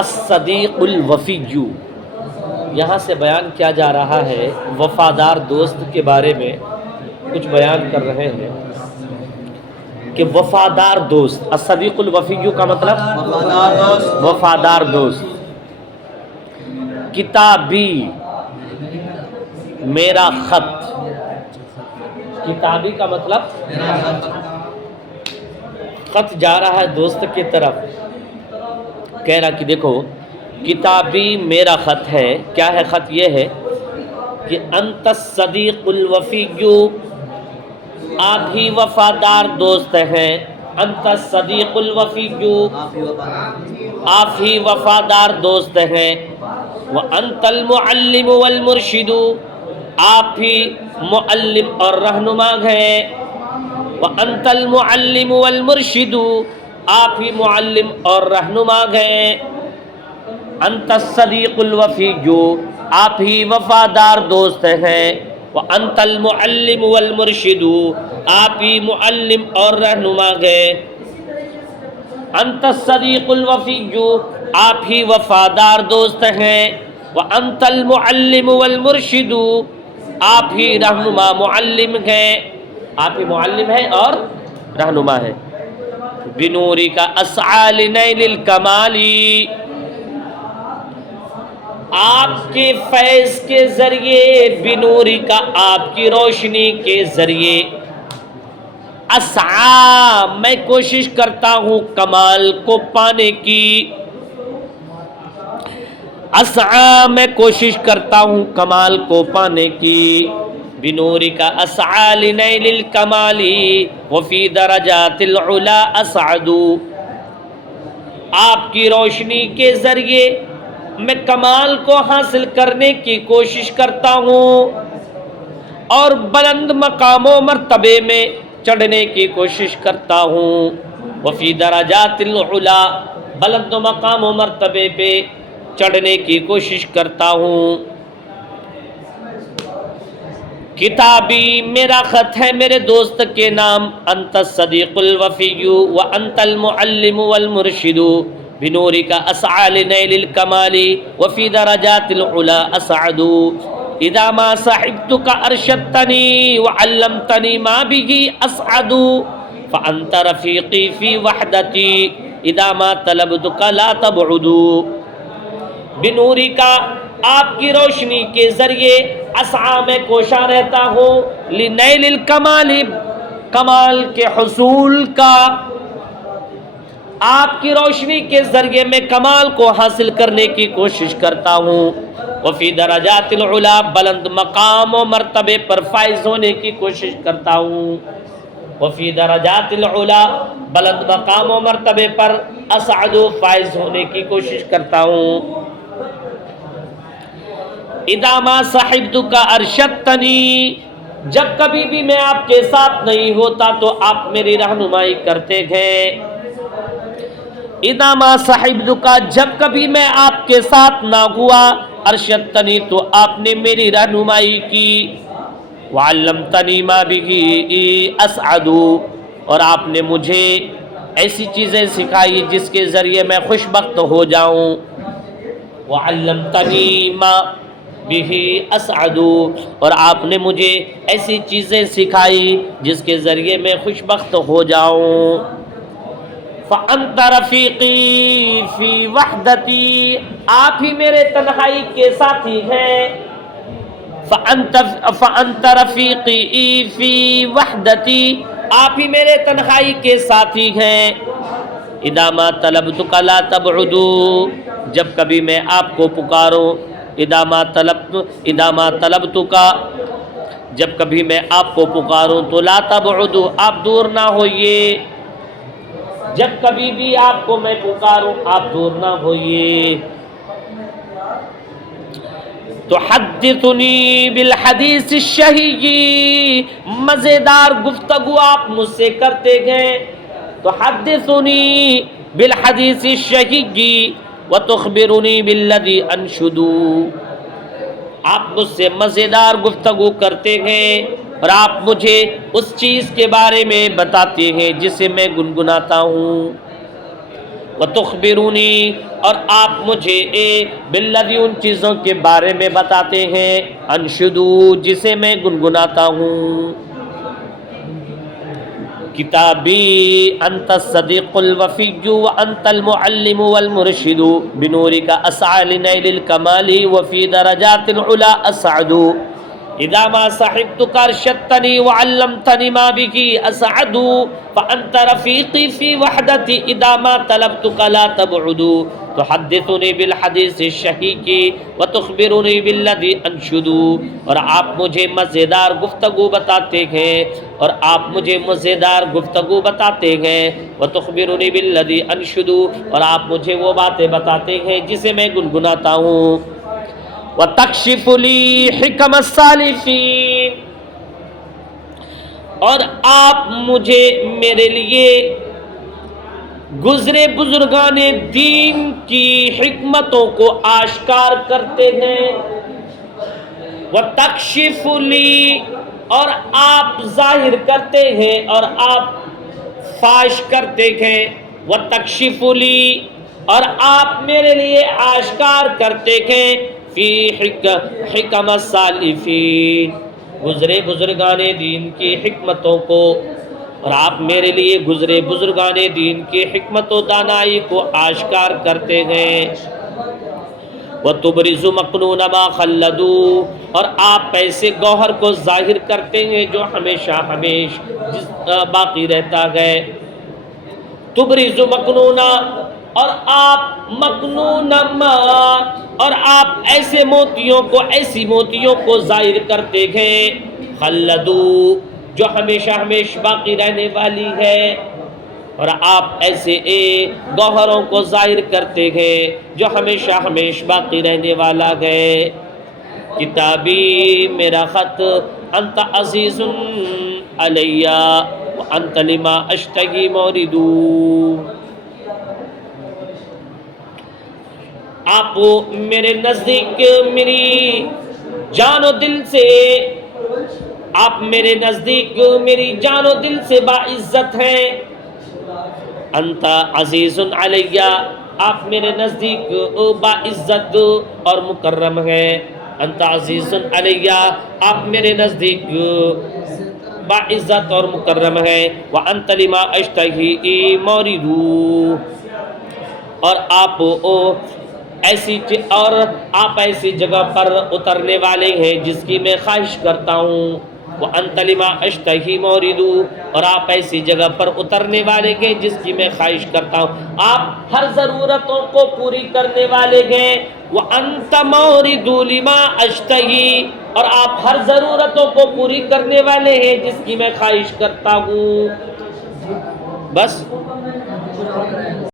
الصدیق الوفی، یہاں سے بیان کیا جا رہا ہے وفادار دوست کے بارے میں کچھ بیان کر رہے ہیں کہ وفادار دوست، الصدیق الوفی کا مطلب وفادار دوست. کتابی میرا خط، کتابی کا مطلب خط جا رہا ہے دوست کی طرف، کہہ رہا کہ دیکھو کتابی میرا خط ہے. کیا ہے خط؟ یہ ہے کہ انت الصدیق الوفی، آپ ہی وفادار دوست ہیں. انت الصدیق الوفی، آپ ہی وفادار دوست ہیں. وانت المعلم والمرشد، آپ ہی معلم اور رہنما ہیں. وانت المعلم والمرشد، آپ ہی معلم اور رہنما ہیں. انت الصدیق الوفی، آپ ہی وفادار دوست ہیں. وانت المعلم والمرشد، آپ ہی معلم اور رہنما ہیں. انت الصدیق الوفی، آپ ہی وفادار دوست ہیں. وانت المعلم والمرشد، آپ ہی رہنما معلم ہیں. آپ ہی معلم ہیں اور رہنما ہیں. بنوری کا اسعی لنیل الکمالی، آپ کے فیض کے ذریعے، بنوری کا آپ کی روشنی کے ذریعے، اسعی میں کوشش کرتا ہوں کمال کو پانے کی. اسعی میں کوشش کرتا ہوں کمال کو پانے کی. بنوری کا اسعی لنیل الکمالی وفی درجات العلا اسعد، آپ کی روشنی کے ذریعے میں کمال کو حاصل کرنے کی کوشش کرتا ہوں اور بلند مقام و مرتبے میں چڑھنے کی کوشش کرتا ہوں. وفی درجات العلا، بلند مقام و مرتبے پہ چڑھنے کی کوشش کرتا ہوں. کتابی میرا خط ہے میرے دوست کے نام. انت الصدیق الوفی وانت المعلم والمرشد، بنورک اسعی لنیل الکمال وفی درجات العلا اسعد. اذا ما صحبتک ارشدتنی وعلمتنی ما به اسعد، فانت رفیقی فی وحدتی اذا ما طلبتک لا تبعد. بنوری کا آپ کی روشنی کے ذریعے اسعی میں کوشاں رہتا ہوں لنیل الکمال، کمال کے حصول کا. آپ کی روشنی کے ذریعے میں کمال کو حاصل کرنے کی کوشش کرتا ہوں. وفی درجات العلا، بلند مقام و مرتبے پر فائز ہونے کی کوشش کرتا ہوں. وفی درجات العلا، بلند مقام و مرتبے پر اسعد، فائز ہونے کی کوشش کرتا ہوں. اذا ما صحبتک ارشدتنی، جب کبھی بھی میں آپ کے ساتھ نہیں ہوتا تو آپ میری رہنمائی کرتے گئے. اذا ما صحبتک، جب کبھی میں آپ کے ساتھ نہ ہوا، ارشدتنی تو آپ نے میری رہنمائی کی. وعلمتنی ما به اسعد، اور آپ نے مجھے ایسی چیزیں سکھائی جس کے ذریعے میں خوش بخت ہو جاؤں. وعلمتنی ما به اسعد، اور آپ نے مجھے ایسی چیزیں سکھائی جس کے ذریعے میں خوش بخت ہو جاؤں. فانت رفیقی فی وحدتی، آپ ہی میرے تنہائی کے ساتھی ہیں. فانت رفیقی فی وحدتی، آپ ہی میرے تنہائی کے ساتھی ہیں. اذا ما طلبتک لا تبعد، جب کبھی میں آپ کو پکاروں. اذا ما طلبتک، جب کبھی میں آپ کو پکاروں تو لا تبعد، آپ دور نہ ہوئیے. جب کبھی بھی آپ کو میں پکاروں آپ دور نہ ہوئیے. تحدثنی بالحدیث الشہی، مزیدار گفتگو آپ مجھ سے کرتے گئے. تحدثنی بالحدیث الشہی وتخبرنی بالذی انشد، آپ مجھ سے مزیدار گفتگو کرتے ہیں اور آپ مجھے اس چیز کے بارے میں بتاتے ہیں جسے میں گنگناتا ہوں. وتخبرونی اور آپ مجھے بالذی ان چیزوں کے بارے میں بتاتے ہیں انشدو جسے میں گنگناتا ہوں. کتابی انت الصدیق الوفی وانت المعلم والمرشد بنورک اسعى لنیل الکمال وفی درجات العلا اسعد اذا ما صحبتك ارشدتني وعلمتني ما به اسعد فانت رفيقي في وحدتي اذا ما طلبتك لا تبعد تحدثني بالحديث الشهيق وتخبرني بالذي انشد. اور آپ مجھے مزیدار گفتگو بتاتے ہیں اور آپ مجھے مزیدار گفتگو بتاتے ہیں وتخبرني بالذي انشد اور آپ مجھے وہ باتیں بتاتے ہیں جسے میں گنگناتا ہوں. وَتَكْشِفُ لِي حِكَمَ السَّالِفِينَ اور آپ مجھے میرے لیے گزرے بزرگان دین کی حکمتوں کو آشکار کرتے ہیں. وَتَكْشِفُ لِي اور آپ ظاہر کرتے ہیں اور آپ فاش کرتے ہیں. وَتَكْشِفُ لِي اور آپ میرے لیے آشکار کرتے ہیں فی حکم السالفین گزرے بزرگان دین کی حکمتوں کو اور آپ میرے لیے گزرے بزرگان دین کی حکمت و دانائی کو آشکار کرتے ہیں. وَتُبْرِزُ مَقْنُونَ مَا خَلَّدُوا اور آپ ایسے گوہر کو ظاہر کرتے ہیں جو ہمیشہ باقی رہتا ہے. تبرز مکنون اور آپ مکنون ما اور آپ ایسے موتیوں کو ایسی موتیوں کو ظاہر کرتے ہیں خلدو جو ہمیشہ باقی رہنے والی ہے. اور آپ ایسے گوہروں کو ظاہر کرتے ہیں جو ہمیشہ باقی رہنے والا ہے. کتابی میرا خط انت عزیز علیہ وانت لما اشتہی موردو آپ میرے نزدیک میری جان و دل سے آپ میرے نزدیک میری جان و دل سے باعزت ہیں. انت عزیز علیہ آپ میرے نزدیک باعزت اور مکرم ہیں. انت عزیز علیہ آپ میرے نزدیک باعزت اور مکرم ہے. وانت لما اشتہی موردو اور آپ ایسی جگہ پر اترنے والے ہیں جس کی میں خواہش کرتا ہوں. وانت لما اشتہی موردو اور آپ ایسی جگہ پر اترنے والے ہیں جس کی میں خواہش کرتا ہوں. آپ ہر ضرورتوں کو پوری کرنے والے ہیں. وانت مورد لما اشتہی اور آپ ہر ضرورتوں کو پوری کرنے والے ہیں جس کی میں خواہش کرتا ہوں. بس